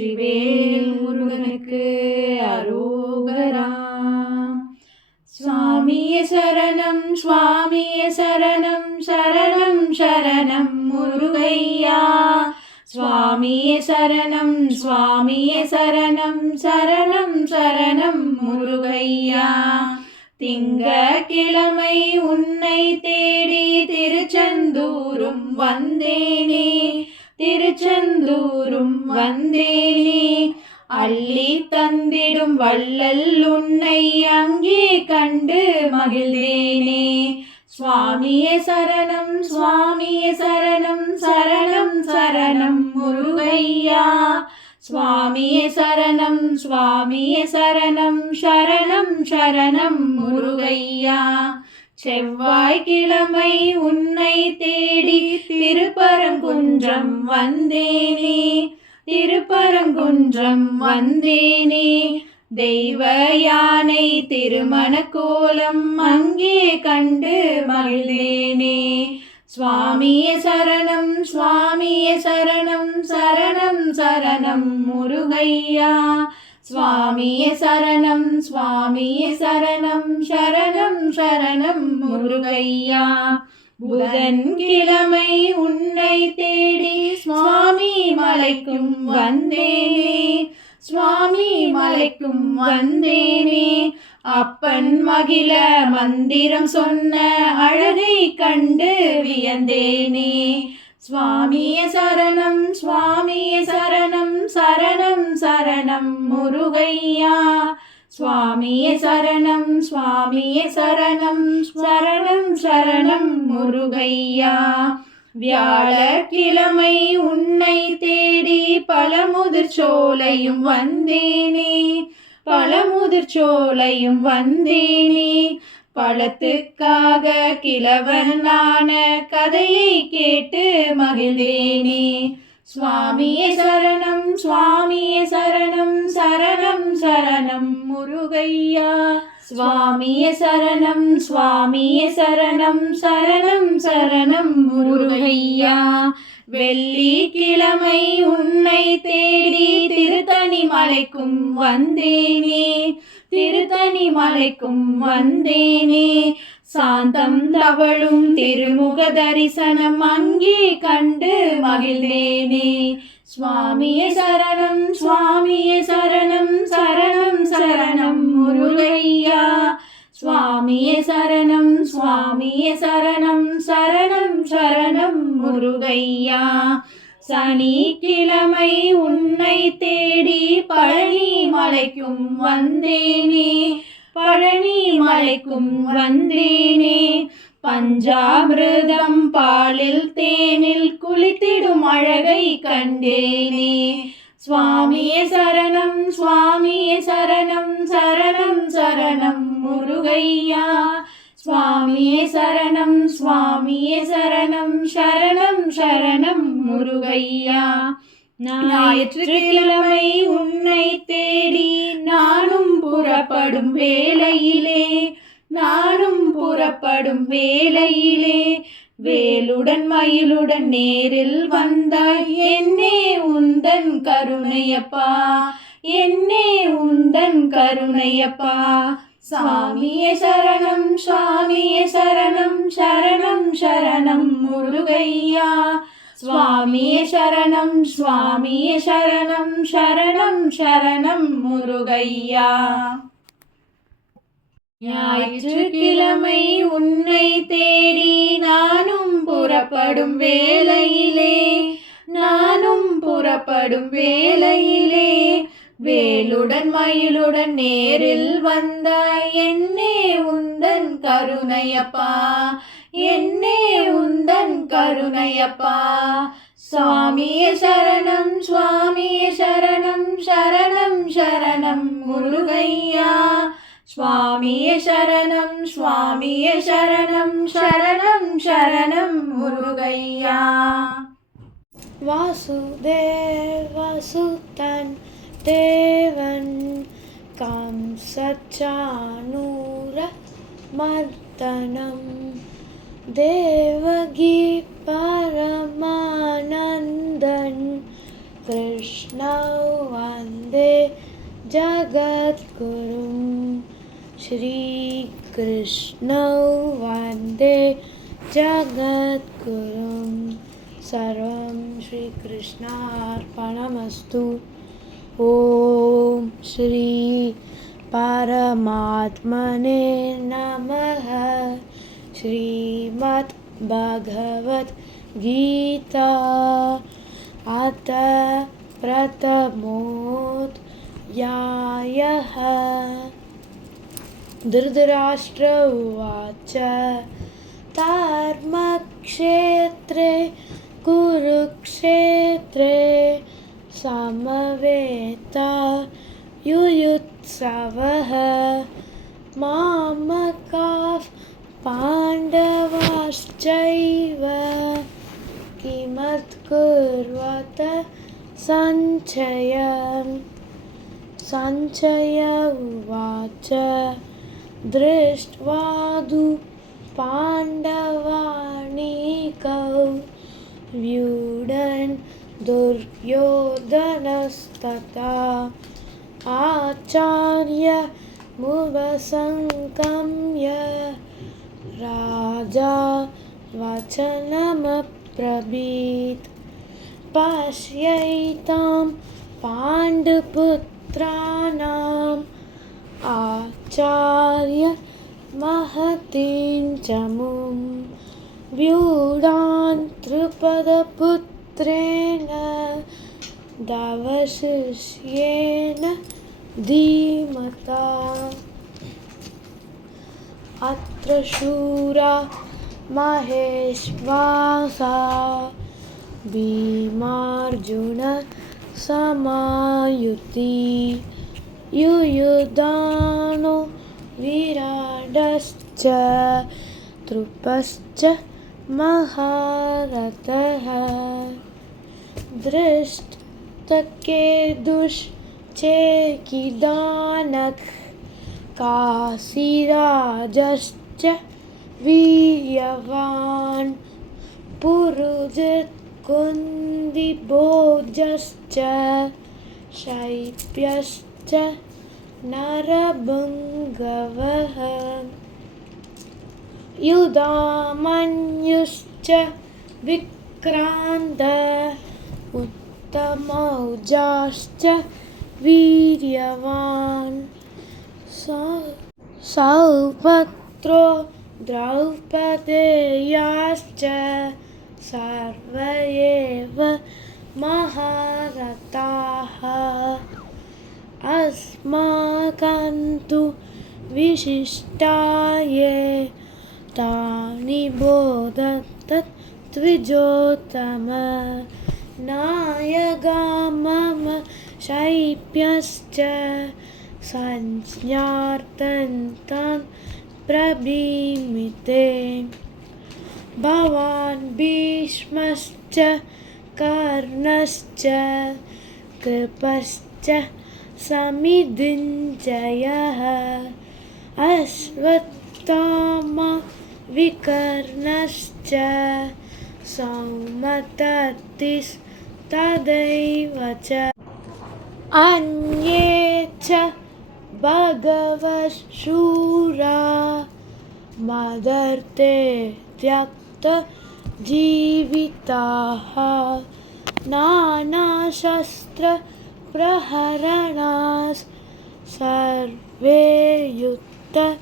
வெற்றிவேல் முருகனுக்கு அரோகரா. சுவாமியே சரணம் சுவாமியே சரணம் சரணம் சரணம் முருகையா. சுவாமியே சரணம் சுவாமியே சரணம் சரணம் சரணம் முருகையா. திங்கட்கிழமை உன்னை தேடி திருச்செந்தூரும் வந்தேனே, திருச்செந்தூரும் வந்தேனே. அள்ளி தந்திடும் வள்ளல் உன்னை அங்கே கண்டு மகிழ்ந்தேனே. சுவாமியே சரணம் சுவாமியே சரணம் சரணம் சரணம் முருகையா. சுவாமியே சரணம் சுவாமியே சரணம் சரணம் சரணம் முருகையா. செவ்வாய்க்கிழமை உன்னை தேடி திருப்பரங்குன்றம் வந்தேனே, திருப்பரங்குன்றம் வந்தேனே. தெய்வ யானை திருமண கோலம் அங்கே கண்டு மகிழ்ந்தேனே. சுவாமியே சரணம் சுவாமியே சரணம் சரணம் சரணம் முருகையா. சுவாமியே சரணம் சுவாமியே சரணம் சரணம் சரணம் முருகையா. புதன்கிழமை உன்னை தேடி சுவாமி மலைக்கும் வந்தேனே, சுவாமி மலைக்கும் வந்தேனே. அப்பன் மகிழ மந்திரம் சொன்ன அழகை கண்டு வியந்தேனே. சுவாமியே சரணம் சுவாமியே சரணம் சரணம் சரணம் முருகையா. சுவாமியே சரணம் சுவாமியே சரணம் சரணம் சரணம் முருகையா. வியாழக்கிழமை உன்னை தேடி பழமுதிர் சோலையும் வந்தேனே, பழமுதிர் சோலையும் வந்தேனே. பழத்துக்காக கிழவனான கதையை கேட்டு மகிழ்ந்தேனே. சுவாமியே சரணம் சுவாமியே சரணம் சரணம் சரணம் முருகையா. சுவாமியே சரணம் சுவாமியே சரணம் சரணம் சரணம் முருகையா. வெள்ளிக்கிழமை உன்னை தேடி திருத்தணி மலைக்கும் வந்தேனே, திருத்தணி மலைக்கும் வந்தேனே. சாந்தம் தவழும் திருமுக தரிசனம் அங்கே கண்டு மகிழ்ந்தேனே. சுவாமியே சரணம் சுவாமியே சரணம் சரணம் சரணம் முருகையா. சுவாமியே சரணம் சுவாமியே சரணம் சரணம் சரணம் முருகையா. சனிக்கிழமை உன்னை தேடி பழனி மலைக்கும் வந்தேனே, பழனி மலைக்கும் வந்தேனே. பஞ்சாமிர்தம் பாலில் தேனில் குளித்திடும் அழகை கண்டேனே. சுவாமியே சரணம் சுவாமியே சரணம் சரணம் சரணம் முருகையா. சுவாமியே சரணம் சுவாமியே சரணம் சரணம் சரணம் முருகையா. ஞாயிற்றுக்கிழமை உன்னை தேடி நானும் புறப்படும் வேளையிலே, நானும் புறப்படும் வேளையிலே. வேலுடன் மயிலுடன் நேரில் வந்தாய் என்னே உந்தன் கருணையப்பா, என்னே உந்தன் கருணையப்பா. சுவாமியே சரணம் சுவாமியே சரணம் சரணம் சரணம் முருகையா. சுவாமியே சரணம் சுவாமியே சரணம் சரணம் சரணம் முருகையா. ஞாயிற்றுக்கிழமை உன்னை தேடி நானும் புறப்படும் வேளையிலே, நானும் புறப்படும் வேளையிலே. வேலுடன் மயிலுடன் நேரில் வந்தாய் என்னே உந்தன் கருணையப்பா, என்னே உந்தன் கருணையப்பா. சுவாமியே சரணம் சுவாமியே சரணம் சரணம் சரணம் முருகையா. சுவாமியே சரணம் சுவாமியே சரணம் சரணம் சரணம் முருகையா. வாசுதேவசுதன் தேவன் கம்சச்சானூர மர்தனம் தேவகி பரமானந்தன் கிருஷ்ண जगद्गुरुं श्रीकृष्णौ वन्दे जगद्गुरुं सर्वं श्रीकृष्णार्पणमस्तु। ॐ श्री परमात्मने नमः। श्रीमद्भगवद्गीता अथ प्रथमोऽध्यायः। धृतराष्ट्र उवाच धर्मक्षेत्रे कुरुक्षेत्रे समवेतायुयुत्सवः मामकाः पाण्डवाश्चैव किमत्कुर्वत सञ्जय उवाच दृष्ट्वा तु पाण्डवानीकौ व्यूढन् दुर्योधनस्तथा आचार्यमुपसंगम्य राजा वचनमब्रवीत् पश्यैतां पाण्डुपुत्राणाम् आचार्य महतीं चमुं व्यूढान् द्रुपदपुत्रेण देवशिष्येन धीमता। अत्र शूरा महेश्वासा भीमार्जुन समायुति युयुधानो विराडश्च द्रुपश्च महारथः धृष्टकेतुश्चेकितानः काशीराजश्च वीर्यवान् पुरुजित् कुन्दिभोजश्च शैब्यश्च नरपुङ्गवः युधामन्युश्च विक्रान्त उत्तमौजाश्च वीर्यवान् सौभद्रो द्रौपदेयाश्च सर्व एव महारथाः अस्माकं तु विशिष्टाये तानि बोधत द्विजोत्तम नायका मम शैब्यश्च संज्ञार्थं तान् ब्रवीमि। भवान् भीष्मश्च कर्णश्च कृपश्च समितिञ्जयः अश्वत्थामा विकर्णश्च सौमदत्तिस्तथैव च अन्ये च भगवशूरा मदर्थे त्यक्तजीविताः नानाशस्त्रप्रहरणाः सर्वे युद्धविशारदाः।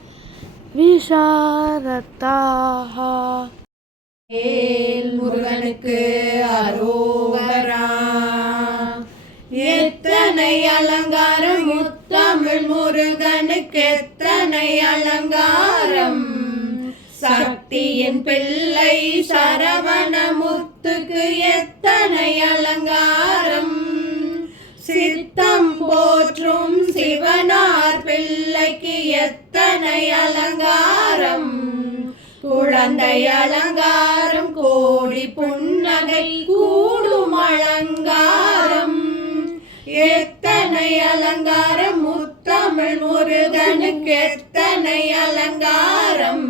வேல் முருகனுக்கு அரோகரா. எத்தனை அலங்காரம் முத்தமிழ் முருகனுக்கு எத்தனை அலங்காரம். சக்தியின் பிள்ளை சரவணமுத்துக்கு எத்தனை அலங்காரம். சித்தம் போற்றும் சிவனார் பிள்ளைக்கு எத்தனை அலங்காரம். குழந்தை அலங்காரம் கோடி புன்னகை கூடும் அலங்காரம். எத்தனை அலங்காரம் முத்தமிழ் முருகனுக்கு எத்தனை அலங்காரம்.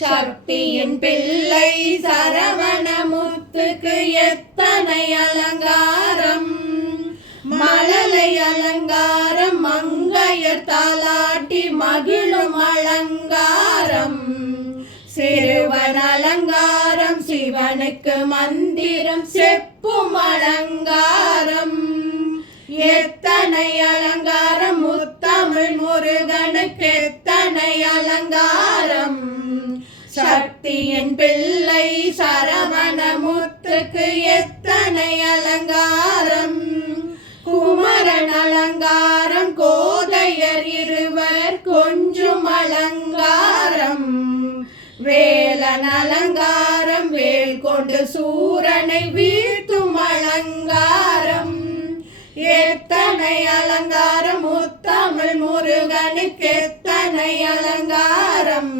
சக்தியின் பிள்ளை சரவணமுத்துக்கு எத்தனை அலங்காரம். மழலை அலங்காரம் உயர் தாலாட்டி மகிழும் அலங்காரம் சிறுவன் அலங்காரம் சிவனுக்கு மந்திரம் செப்பும் அலங்காரம் எத்தனை அலங்காரம் முத்தமிழ் முருகனுக்கு எத்தனை அலங்காரம் சக்தியின் பிள்ளை சரவணமுத்துக்கு எத்தனை அலங்காரம் குமரன் அலங்காரம் கோதையர் இருவர் கொஞ்சும் அலங்காரம் வேலன் அலங்காரம் வேல் கொண்டு சூரனை வீழ்த்தும் அலங்காரம் எத்தனை அலங்காரம் முத்தமிழ் முருகனுக்கு எத்தனை அலங்காரம்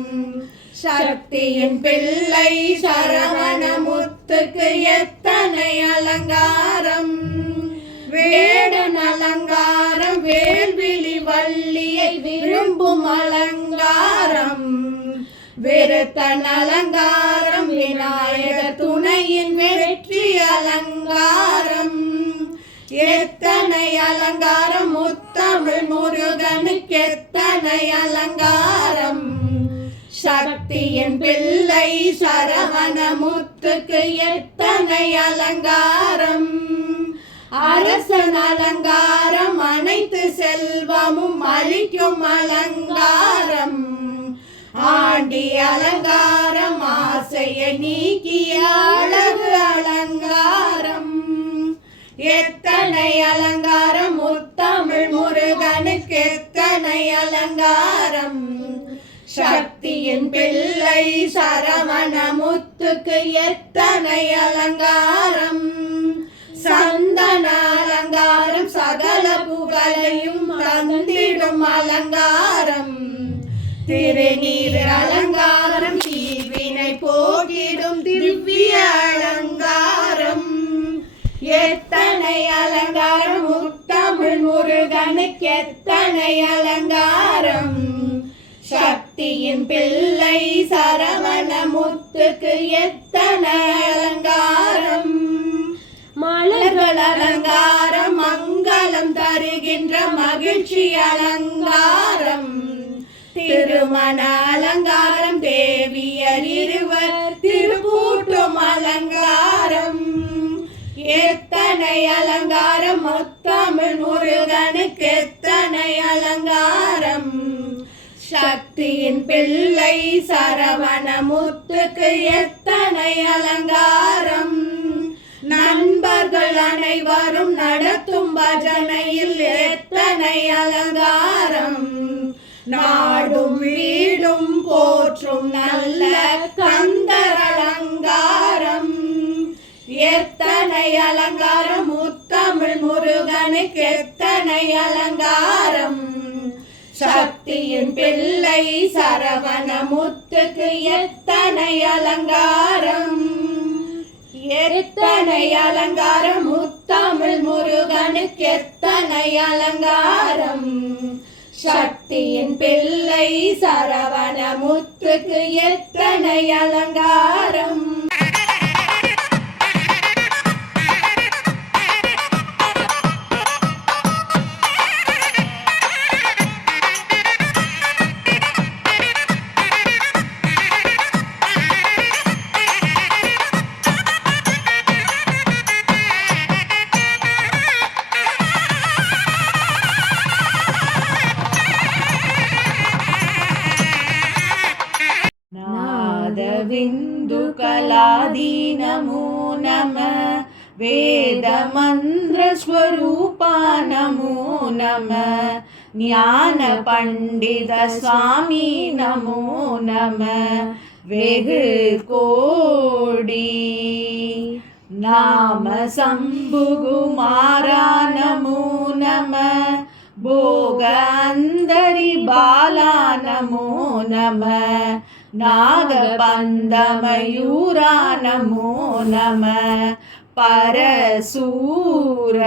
சக்தியின் பிள்ளை சரவணமுத்துக்கு எத்தனை அலங்காரம் வேடன் அலங்காரம் வேல்விழி வள்ளியை விரும்பும் அலங்காரம் விருத்தன் அலங்காரம் விநாயகர் துணையின் வெற்றி அலங்காரம் எத்தனை அலங்காரம் முத்தமிழ் முருகனுக்கு எத்தனை அலங்காரம் சக்தியின் பிள்ளை சரவணமுத்துக்கு எத்தனை அலங்காரம் அரசன் அலங்காரம் அனைத்து செல்வமும் அளிக்கும் அலங்காரம் ஆண்டி அலங்காரம் ஆசையை நீக்கிய அழகு அலங்காரம் எத்தனை அலங்காரம் முத்தமிழ் முருகனுக்கு எத்தனை அலங்காரம் சக்தியின் பிள்ளை சரவணமுத்துக்கு எத்தனை அலங்காரம் சந்தன அலங்காரம் சகல புகழையும் தந்திடும் அலங்காரம் திருநீர் அலங்காரம் தீவினை போகிடும் திவ்ய அலங்காரம் எத்தனை அலங்காரம் முத்தமிழ் முருகனுக்கு எத்தனை அலங்காரம் சக்தியின் பிள்ளை சரவணமுத்துக்கு எத்தனை அலங்காரம் மலர்கள் அலங்காரம் மங்களம் தருகின்ற மகிழ்ச்சி அலங்காரம் திருமண அலங்காரம் தேவியர் இருவர் திருக்கூட்டும் அலங்காரம் எத்தனை அலங்காரம் முத்தமிழ் முருகனுக்கு எத்தனை அலங்காரம் சக்தியின் பிள்ளை சரவணமுத்துக்கு எத்தனை அலங்காரம் நண்பர்கள் அனைவரும் நடத்தும் பஜனையில் எத்தனை அலங்காரம் நாடும் வீடும் போற்றும் நல்ல கந்தர் அலங்காரம் எத்தனை அலங்காரம் முத்தமிழ் முருகனுக்கு எத்தனை அலங்காரம் சக்தியின் பிள்ளை சரவணமுத்துக்கு எத்தனை அலங்காரம் எத்தனை அலங்காரம் முத்தமிழ் முருகனுக்கு எத்தனை அலங்காரம் சக்தியின் பிள்ளை சரவணமுத்துக்கு எத்தனை அலங்காரம் बिंदु कलादि नमो नमः वेद मंत्र स्वरूपा नमो नमः ज्ञान पंडित स्वामी नमो नमः वेगु कोडी नाम शंभुकुमारा नमो नमः भोग अंदरि बाला नमो नमः नागबंधमयूरा नमो नमः परशूर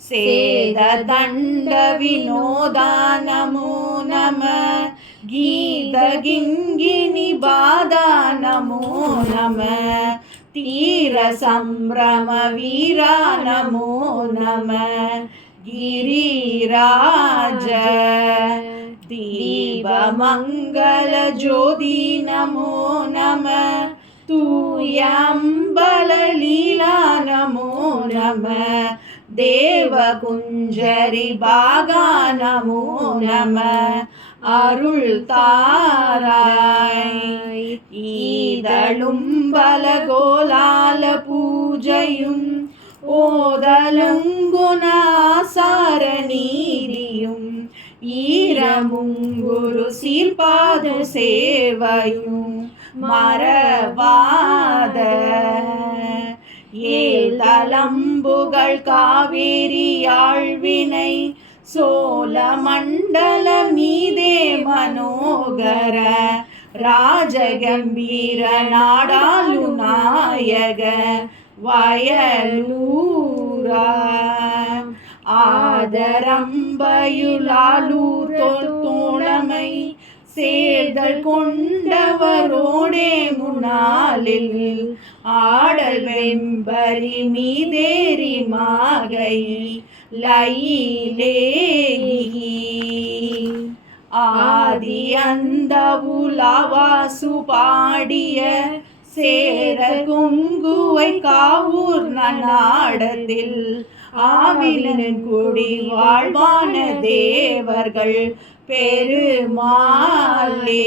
सेददंड विनोदा नमो नमः गीतगिंगिनी बाधा नमो नमः तीर संभ्रम वीरा नमो नमः गिरिराज दीपमङ्गल ज्योति नमो नमः तूयम्बल लीला नमो नमः देवकुञ्जरि बागा नमो नमः அருள் தாராய் ஈதழும் பலகோலால பூஜையும் ஓதலுங்குணாசார நீதியும் ஈரமுங்குரு சீர்பாது சேவையும் மறவாத ஏதலம்புகள் காவேரி ஆழ்வினை சோழமண்டல மீதே மனோகர ராஜகம்பீர நாடாளு நாயக வயலூரா ஆதரம்பயுளாலூர் தோழமை சேர்தல் கொண்டவரோடே முன்னாளில் ஆடல் வெம்பரி மீதேறி மாகை லயிலேகி ஆதி அந்த உலாவாசு பாடிய சேர குங்குவை காவூர் நாடத்தில் ஆவிலன் குடி வாழ்வான தேவர்கள் பெருமாளே.